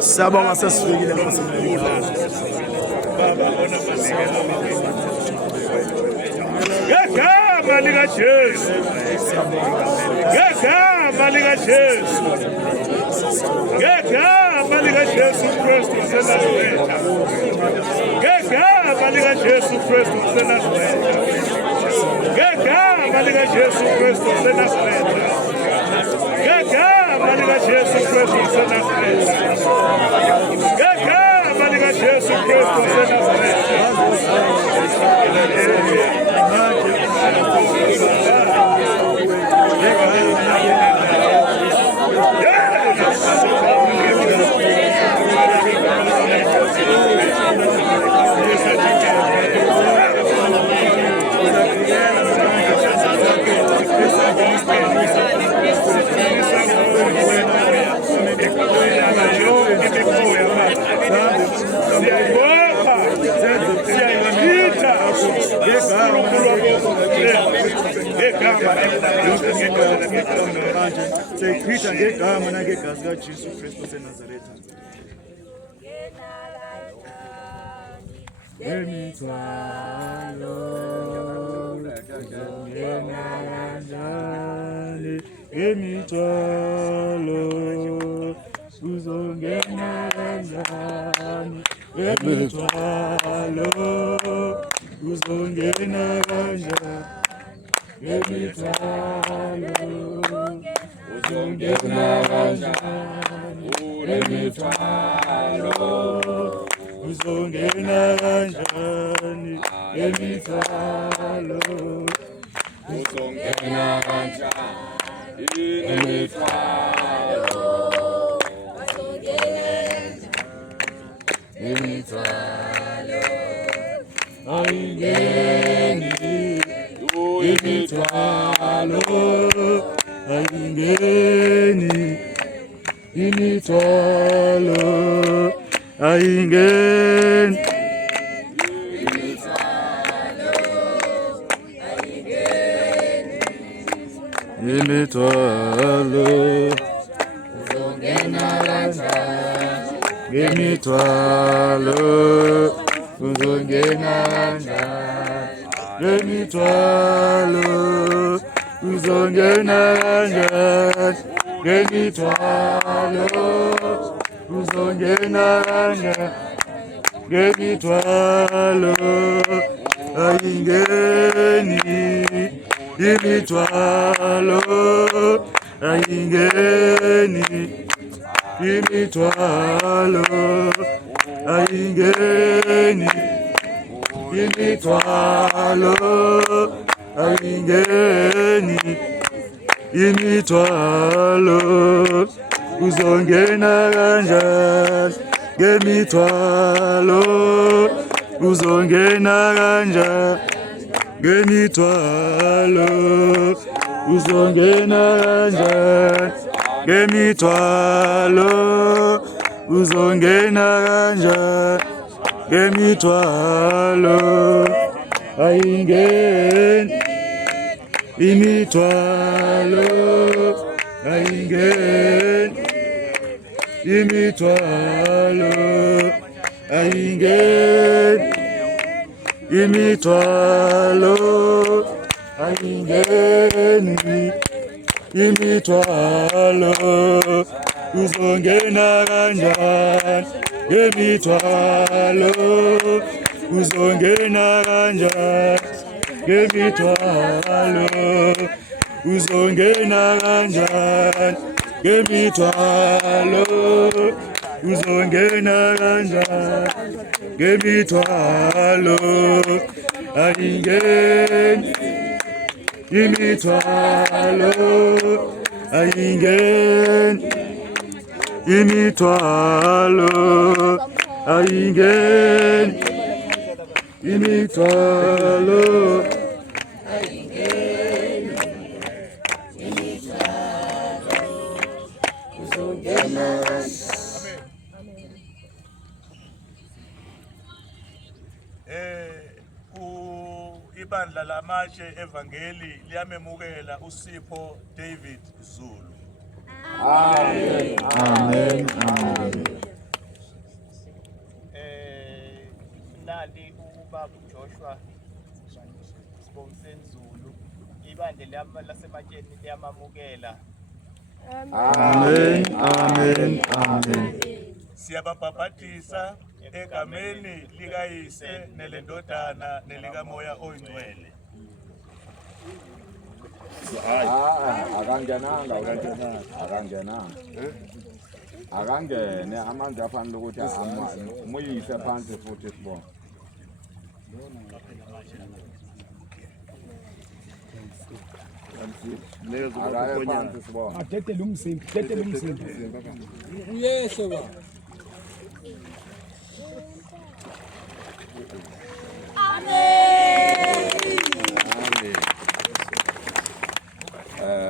Sabonga sesifikile ngegama likaJesu, ngegama likaJesu, ngegama likaJesu Kristu waseNazaretha, ngegama likaJesu Kristu waseNazaretha, ngegama likaJesu Kristu waseNazaretha, ngegama likaJesu Kristu waseNazaretha, ngegama likaJesu Kristu waseNazaretha. Seyichitha ngegama nangegazi kaJesu Kristu waseNazaretha. Ngemithwalo uzongena kanjani? Ngemithwalo uzongena kanjani? Ngemithwalo uzongena kanjani? Ngemithwalo uzongena kanjani? Ngemithwalo uzongena kanjani? Ngemithwalo imithwalo ayingeni, imithwalo ayingeni, imithwalo ayingeni, imithwalo uzongena kanjani? Ngemithwalo uzongena kanjani? Ngemithwalo uzongena kanjani? Ngemithwalo uzongena kanjani? Ngemithwalo ayingeni, imithwalo ayingeni, imithwalo ayingeni, imithwalo ayingeni, imithwalo uzongena kanjani? Ngemithwalo uzongena kanjani? Ngemithwalo uzongena kanjani? Ngemithwalo uzongena kanjani? Ngemithwalo ayingeni, imithwalo ayingeni, imithwalo ayingeni, imithwalo ayingeni, imithwalo uzongena kanjani? Ngemithwalo uzongena kanjani? Ngemithwalo uzongena kanjani? Ngemithwalo uzongena kanjani? Ngemithwalo ayingeni, imithwalo ayingeni imithwalo, ayingeni imithwalo. Ibandla lamatshe evangeli liyamemukela uSipho David Zulu. Amen. Amen. Amen. Nali ubaba Joshua Sibongiseni Zulu, ibandla lasematsheni liyamamukela. Amen. Amen. Amen. Siyababhabhatisa egameni likayise nelendodana nelikamoya oyingcwele. Akangene amanzi afanele ukuthi muyise phansi futhi sibona.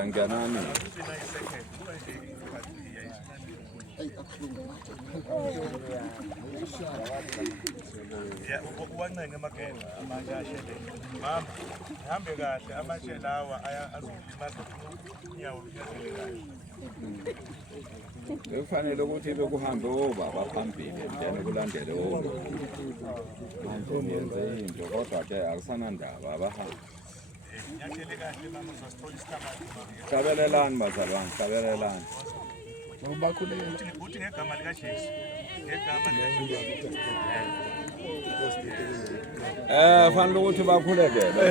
Nganani Uwancenge amagenda amanje ashele. Mama, hambe kahle amatshe lawa azolimaza inyawo liyazele kahle. bekufanele ukuthi bekuhambe obaba phambili then kulandele omama. Manje niyenze into kodwa ke akusanandaba abahambe. Nyathele kahle mama uzasithola isitamati. Hlabelelani bazalwane, hlabelelani. Uthi ngegama likaJesu. Ngegama likaJesu. Fanele ukuthi bakhulekele.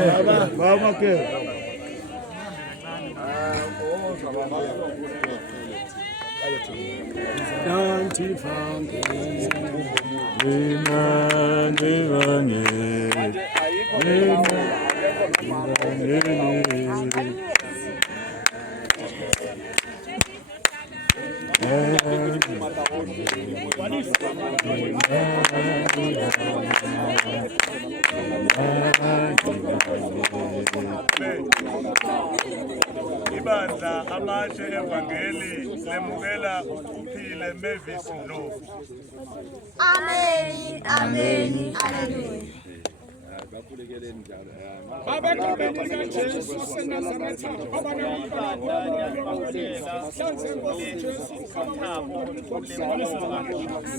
Ibandla amatshe evangeli lemukela uphile Mavis Ndlovu. Amen. Amen. Hallelujah.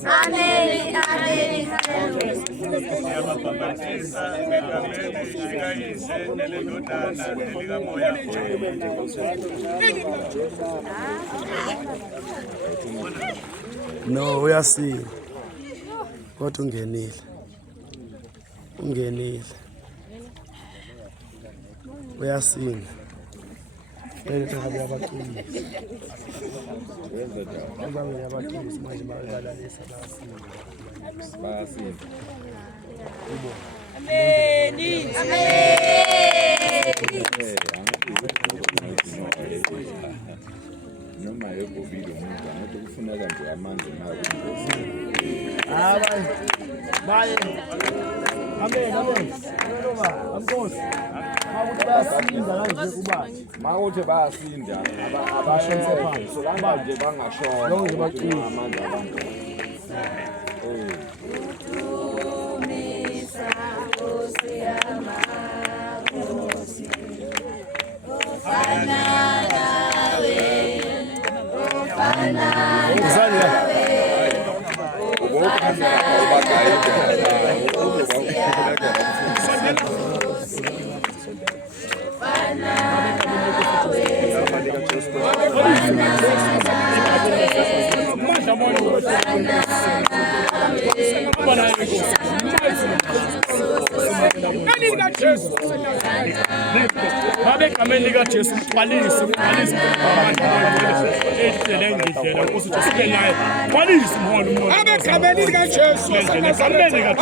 Amen. Amen. Siyababhabhatisa egameni likayise nelendodana nelikamoya oyingcwele. No, uyasila kodwa ungenile uyasinda ngabe yabaqinisa ngabe yabaqinisa manje bayalalisa Bayasinda. Noma yegobile umuntu angathi kufuneka nje amanzi makuthi bayasinda solanga nje bangashona amanzi abantu. Babe egameni likaJesu uqalise indlela engidlela ukuthi sibe naye kwalisa umholo umoya Abegameni likaJesu waseNazaretha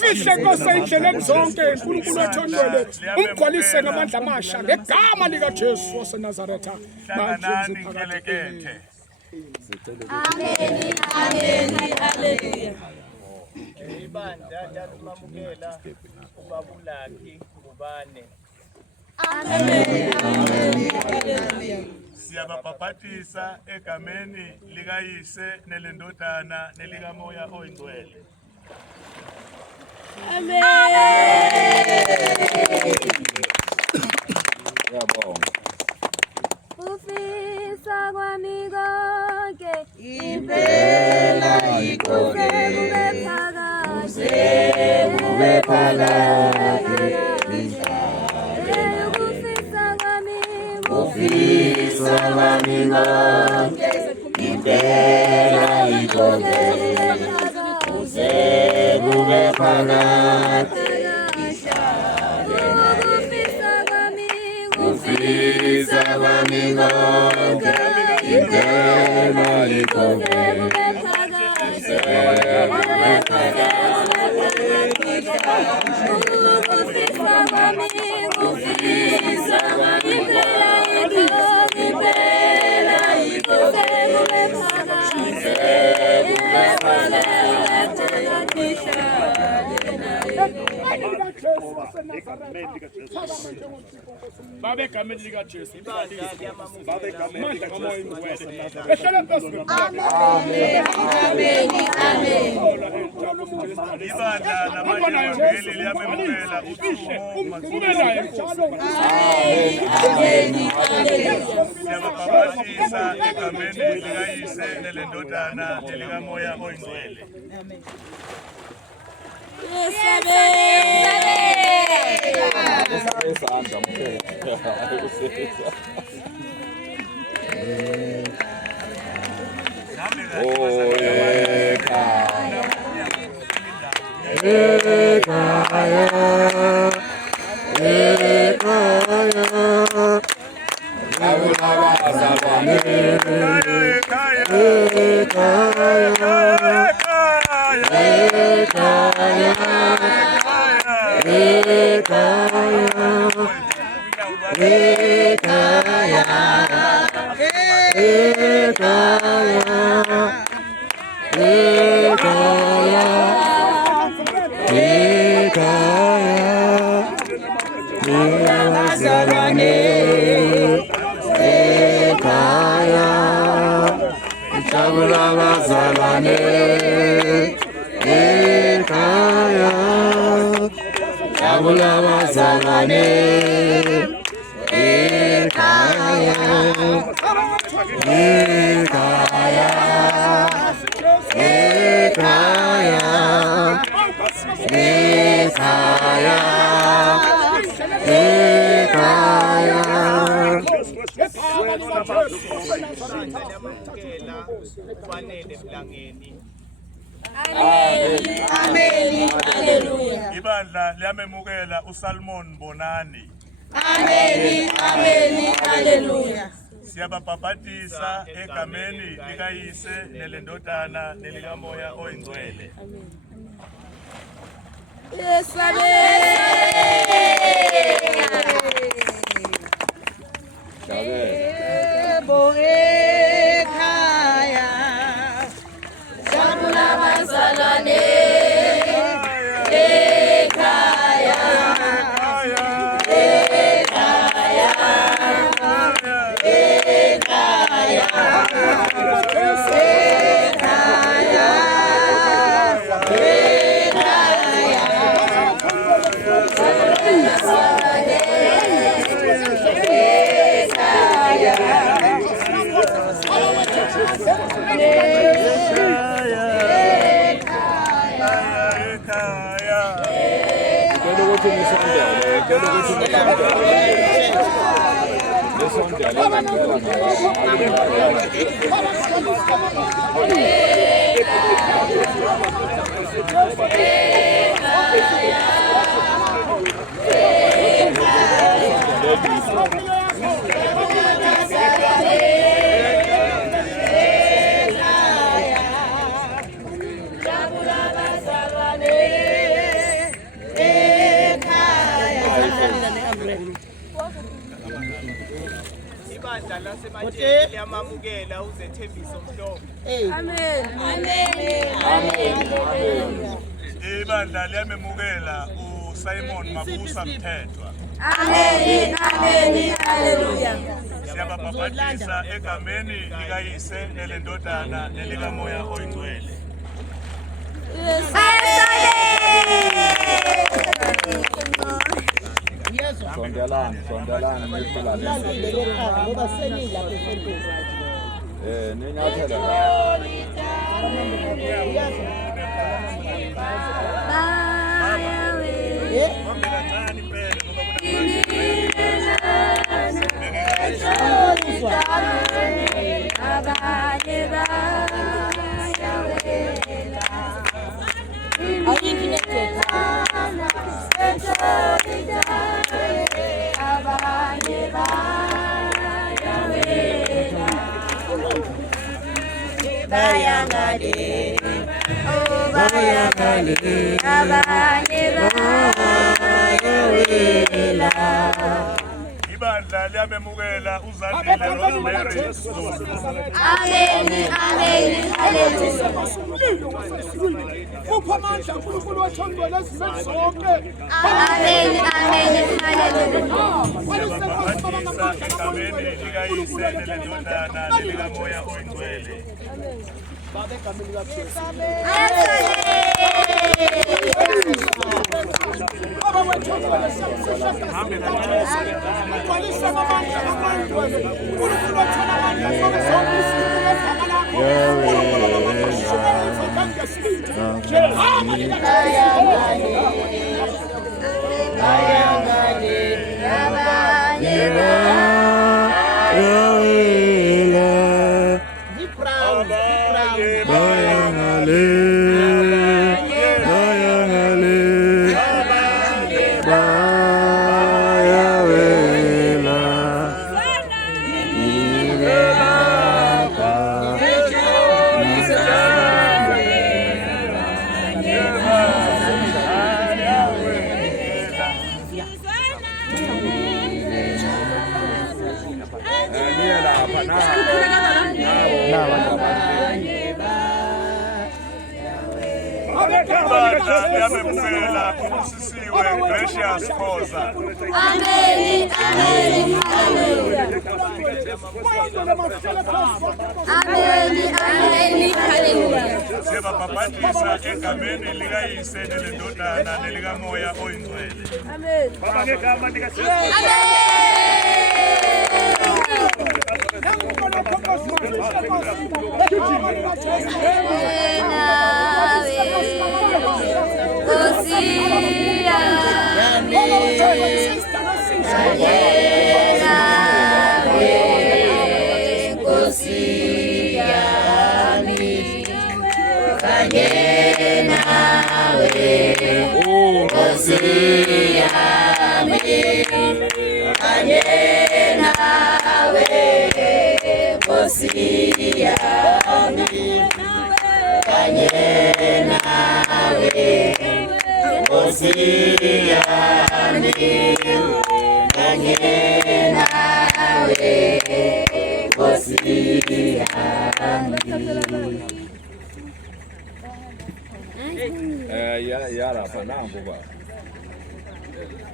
fihle Nkosi endleleni zonke uNkulunkulu wethu ongcwele umgcwalise ngamandla amasha ngegama likaJesu waseNazaretha hlanganani ngelekethe Amen. Amen. Hallelujah. ibandla lalumamukela ubabulakhi ubane siyababhabhatisa egameni likayise nelendodana nelikamoya oyingcwele Yabonga. Ufisa kwami konke impela ikuze kube phakade ufisa kwami konke impela ikuze kube phakade ufisa kwami konke impela ikuze babe egameni likaJesu ibandla liyamamukela amandla kamoya oyingcwele ehlala phezu ibandla namanyevangeli liyamemukela siyababhabhatisa egameni likayise nelendodana nelikamoya oyingcwele Esandla mkhulu. liyamamukela ufanele emlangeni Amen. Hallelujah. ibandla liyamemukela uSalmon Bonani Amen. Amen. Hallelujah. siyababhabhatisa egameni likayise nelendodana nelikamoya oyingcwele Yes, amen. Yes, manje liyamamukela uzethembiso Mhlobo. Amen. Ibandla liyamemukela uSimon Mabusa Mthethwa. Amen. Hallelujah. Siyababhabhatisa egameni likayise nelendodana nelikamoya oyingcwele. Sondelani ngoba senidla phezulu. ninyathele Bayangale, oh bayangale, abanye bayawela. Ibandla liyamemukela uZandile Rosemary Zulu. Amen, hallelujah. Upha amandla uNkulunkulu wathondwele ezizweni zonke. Amen, hallelujah. Siyababhabhatisa egameni likayise nelendodana nelikamoya oyingcwele. Ibandla liyamemukela usisiwe Gracious Khoza. Amen, hallelujah. Siyababhabhatisa egameni likayise nelendodana nelikamoya oyingcwele. Amen.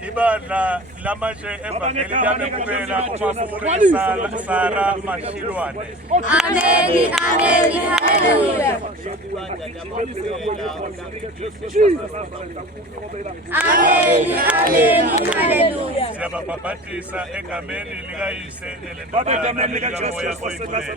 Ibandla lamanje evangeli liyamemukela umafuri Sara Mashilwane. Amen, hallelujah. Amen, hallelujah. Siyababhabhatisa egameni likayise nelendodana nelikamoya oyingcwele.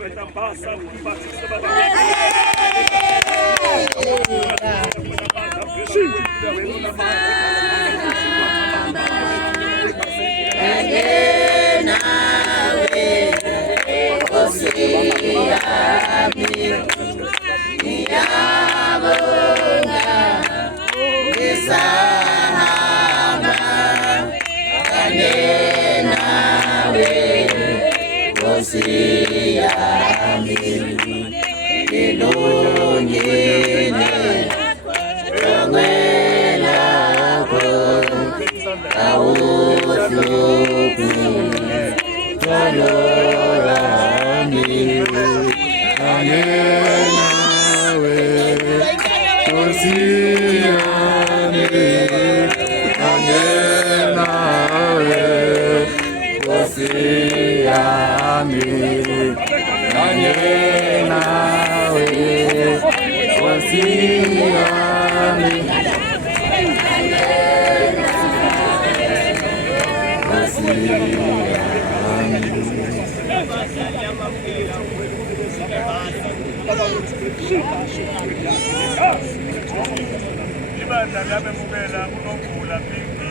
Ibandla labemukela uNomvula Bheki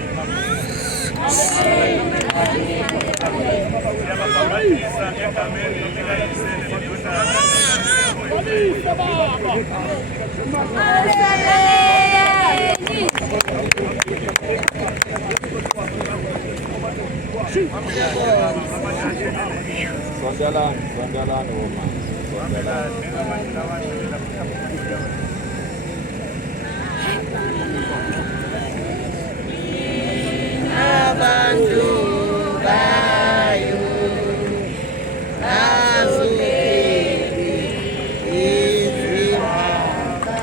siyababhabhatisa egameni likayisele lendodana Sondelani uma. Abantu bayo azukeli izimhaka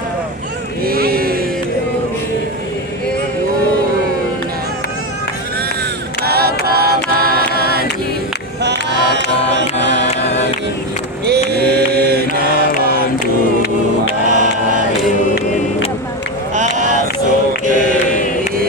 yona abamani abantu bayo azukeli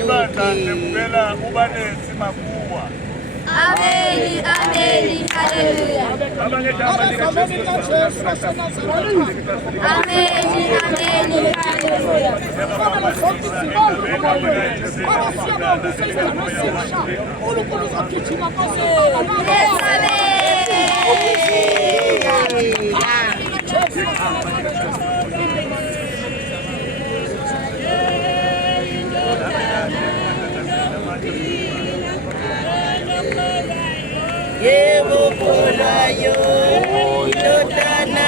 ibandla lemukela uBanesi Makuwa Ameni, ameni, haleluya. abangegama likaJesu Ameni, ameni, haleluya. Yebo kholayo indodana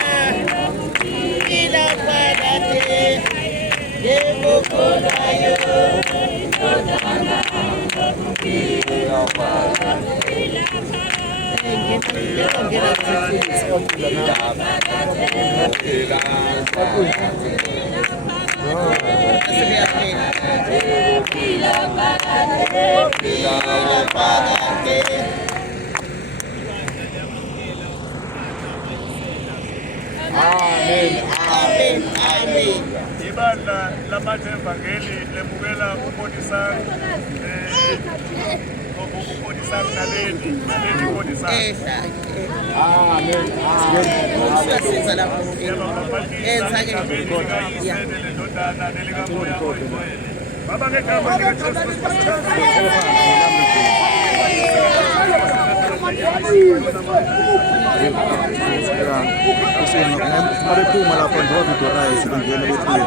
ilafanate yebo kholayo indodana Amen, amen, amen. ibandla lamathevangeli lemukela uBonisani naleli uBonisani Amen. Siyasiza lapho. Yenza-ke. likayisele lendodana nelikamoya oyingcwele babangegama likaJesu Mabephuma lapho nje wavidorayisi kungena bephile.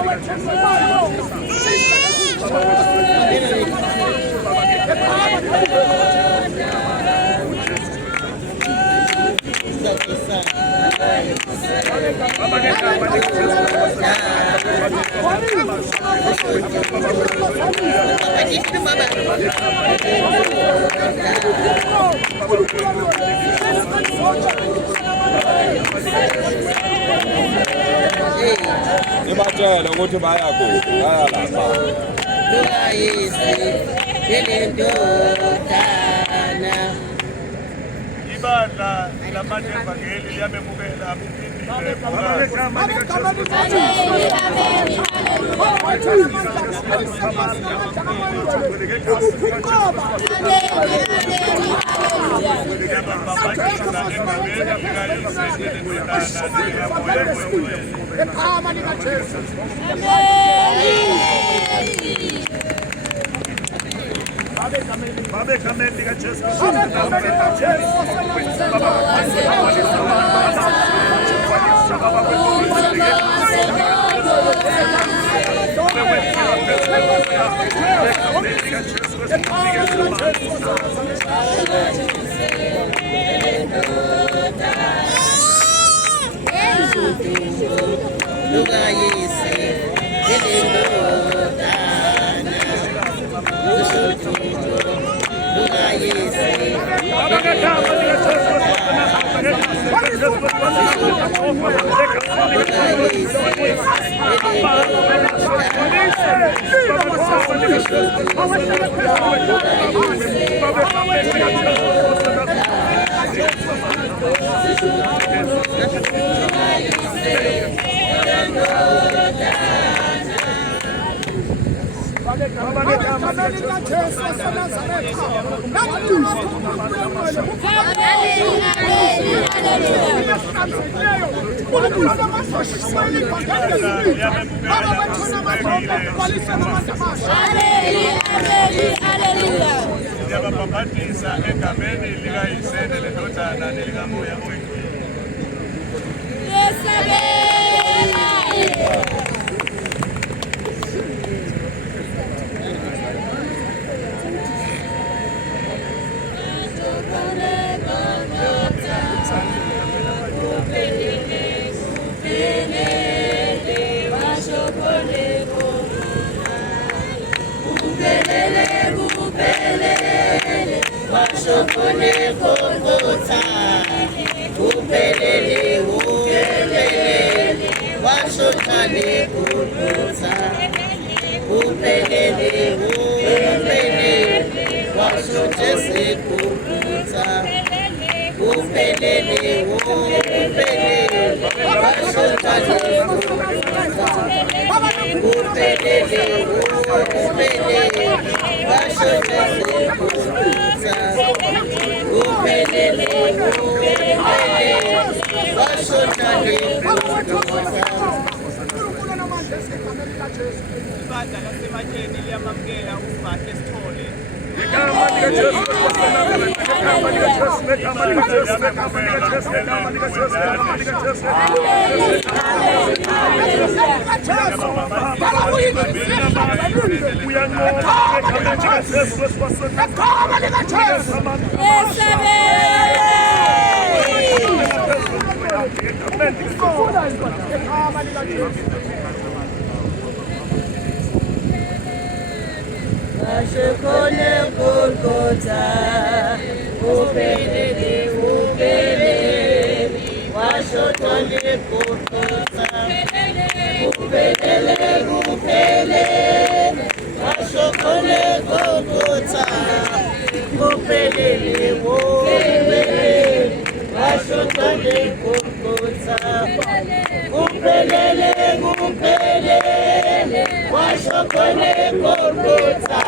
Nibatshele ukuthi baya kuphi, baya lapha. Lungayisi lelendodana ibandla lamathevangeli liyamemukela uPhilip Ameni, ameni, haleluya. Siyababhabhadisa egameni likayisene lendodana nelikamoya oyingcwele. Ibandla lasematsheni liyamamukela uSibahle Sithole. Washokole Golgotha, upelele, upelele. Washokole Golgotha, upelele, upelele. Washokole Golgotha, upelele, upelele. Washokole Golgotha, upelele, upelele. Washokole Golgotha,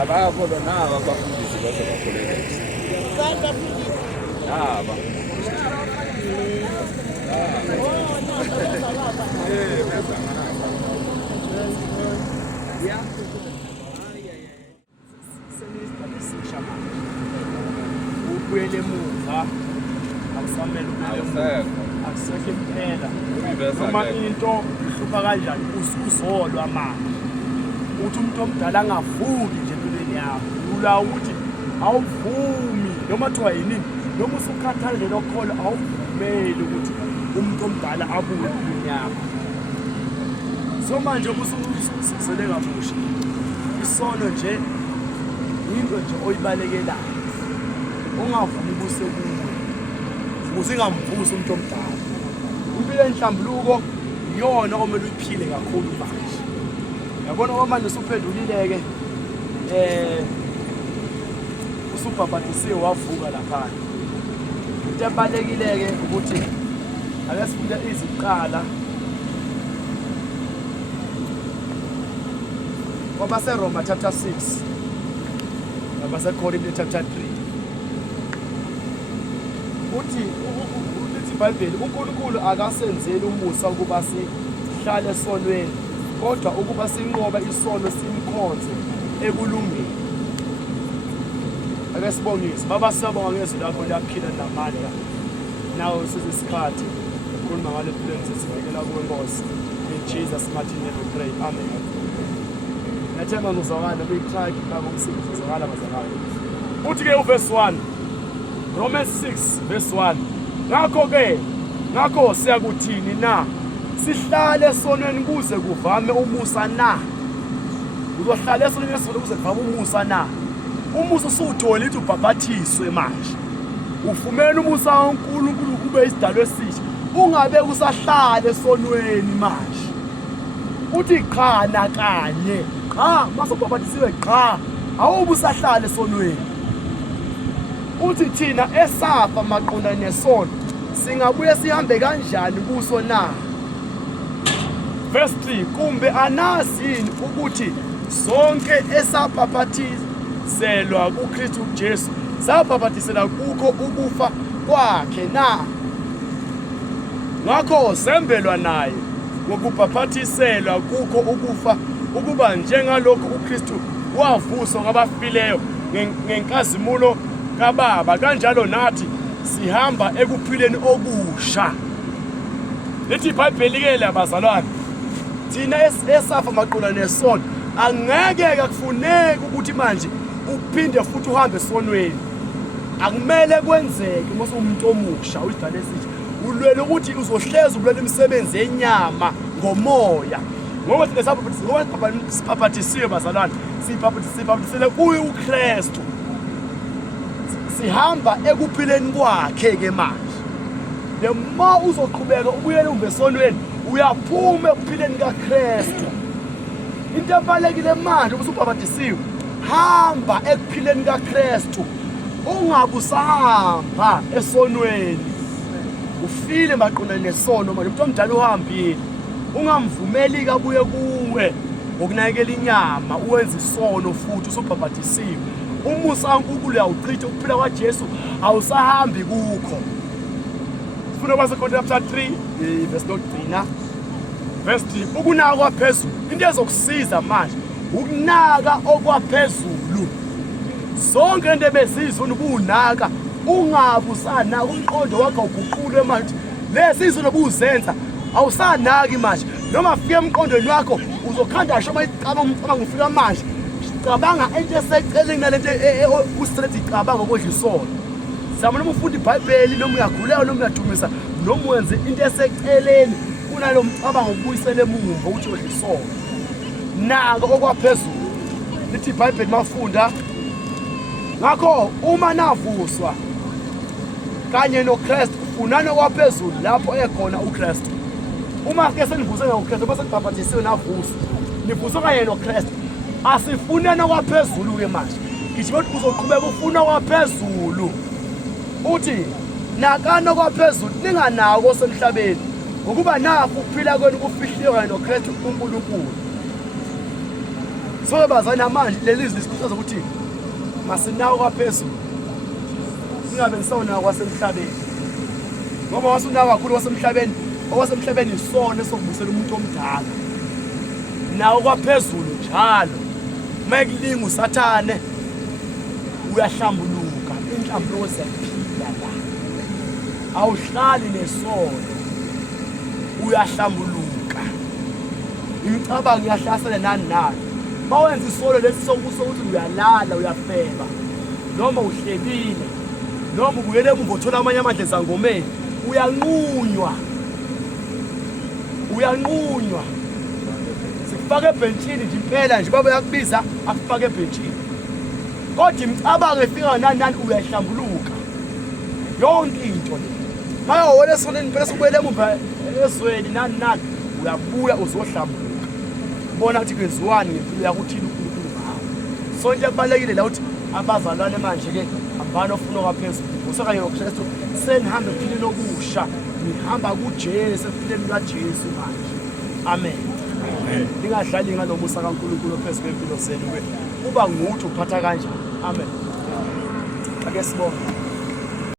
Abakho naba abafundisi bazobakholelisa. Naba. ubuyele emuva akusamele ubuyele emuva akusekho impela noma into ihlupha kanjani uzolwa manje uthi umuntu omdala angavuki nje empilweni yakho ula ukuthi awuvumi noma thiwa yini noma usukhathale lokholwa awuvumeli ukuthi umuntu omdala abuye empilweni yakho so manje usuzele kabusha isono nje into nje oyibalekelayo ungavumi ubusekuwe ukuze ingamvusi umuntu omdala impilo enhlambuluko iyona omele uyiphile kakhulu manje yabona ngoba manje usuphendulile-ke usubhabhadisiwe wavuka lapha into ebalekile-ke ukuthi ake sifunde iziqala kwabaseRoma chapter 6 nabaseKorinte chapter 3 uthi iBhayibheli uNkulunkulu akasenzeli umusa ukuba sihlale esonweni kodwa ukuba sinqoba isono simkhonze ekulungeni. Ake sibongise baba siyabonga ngezwi lakho liyaphila namandla nawe sizisikhathi ukhuluma ngale mpilo sesifikela kuwe Nkosi in Jesus mighty name we pray amen. Nathemba ngizokala beyitrack baba umsebenzi uzokala bazakala uthi ke uverse 1 Romans 6 verse 1 ngakho siyakuthini na sihlale esonweni kuze kuvame umusa na uzohlala esonweni kuze kuvame umusa na umusa usuthola ithi ubhabhathiswe manje ufumene umusa kaNkulunkulu kube isidalwa esisha ungabe usahlala esonweni manje uthi cha nakanye cha masubhabhathisiwe cha awubusahlala esonweni uthi thina esafa maqondana nesono singabuye sihambe kanjani kuso na. Verse 3 kumbe anazi yini ukuthi sonke esabhabhathiselwa kuKristu Jesu sabhabhathisela kukho ukufa kwakhe na. Ngakho sembelwa naye ngokubhabhathiselwa kukho ukufa ukuba njengalokho uKristu wavuswa kwabafileyo ngenkazimulo kaBaba kanjalo nathi sihamba ekuphileni okusha. Lithi iBhayibheli ke labazalwane thina esafa maqondana nesono angeke kufuneki ukuthi manje uphinde futhi uhambe esonweni. Akumele kwenzeke mase umuntu omusha usidala esisha ulwele ukuthi uzohleza ubulala imisebenzi yenyama ngomoya ngoba thina sibhabhathisiwe bazalwane sibhabhathisele kuye uKristu sihamba ekuphileni kwakhe ke manje noma uzoqhubeka ubuyele umvesonweni uyaphuma ekuphileni kaKristu. Into ebalekile manje ubusubhabhathisiwe hamba ekuphileni kaKristu ungabusahamba esonweni ufile maqondana nesono manje umuntu omdala uhambile ungamvumeli kabuye kuwe ngokunakekela inyama uwenza isono futhi usubhabhathisiwe umusa kaNkulunkulu uyawuchitha ukuphila kwaJesu awusahambi kukho. Sifuna kwaseKorinte chapter 3 verse 9 verse 3 ukunaka kwaphezulu into ezokusiza manje ukunaka okwaphezulu zonke into ebezizwe ubunaka ungabusana umqondo wakhe uguqulwe manje lesizwe nobuzenza awusanaki manje noma fike emqondweni wakho uzokhanda shoma icabanga ufika manje cabanga into eseceleni nalento ustraight icabanga kodla isono zama noma ufunda iBhayibheli noma uyakhuleka noma uyathumisa noma wenze into eseceleni kunalo mcabango ubuyisele emuva uthi kodla isono nako okwaphezulu. Lithi iBhayibheli mafunda ngakho uma navuswa kanye noKristu ufunana kwaphezulu lapho ekhona uKristu. Uma ke senivuswe ngoKristu bese kubhabhathisiwe navuswa nivuswe kanye noKristu asifunana kwaphezulu ke manje ngithi ukuthi uzoqhubeka ufuna kwaphezulu uthi nakana kwaphezulu ninganako semhlabeni ngokuba nafu ukuphila kwenu kufihliwe kanye noKristu uNkulunkulu. So bazana manje leli izwi lisikhuthaza ukuthi masinawo kwaphezulu singabe nisawona kwasemhlabeni ngoba wasunaka kakhulu kwasemhlabeni isona esokubusela umuntu omdala nawo kwaphezulu njalo mayekulinga usathane uyahlambuluka inhlambuluko kusukela la awuhlali nesono uyahlambuluka imicabango iyahlasela nani nani mawenza isono lesi sokuthi uyalala uyafeba noma uhlebile noma ubuyele emuva uthola amanye amandla ezangomeni uyanqunywa sikufaka ebhentshini nje impela nje baba yakubiza akufaka ebhentshini kodwa imicabango efika nani nani uyahlambuluka yonke into le mayowona esoneni phela sikubuyele emuva ezweni nani nani uyabuya uzohlambuluka ubona ukuthi kwenziwani ngempilo yakho uthini uNkulunkulu ngawo sonke kubalekile la ukuthi abazalwane manje ke hambani ofuna okwaphezulu usakanye ngokushayisa senihambe ephileni okusha nihamba kuJesu ephileni kaJesu manje amen ningadlali ngalomusa kaNkulunkulu ophezulu kwempilo zenu kuba nguthi uphatha kanjani amen ake sibonge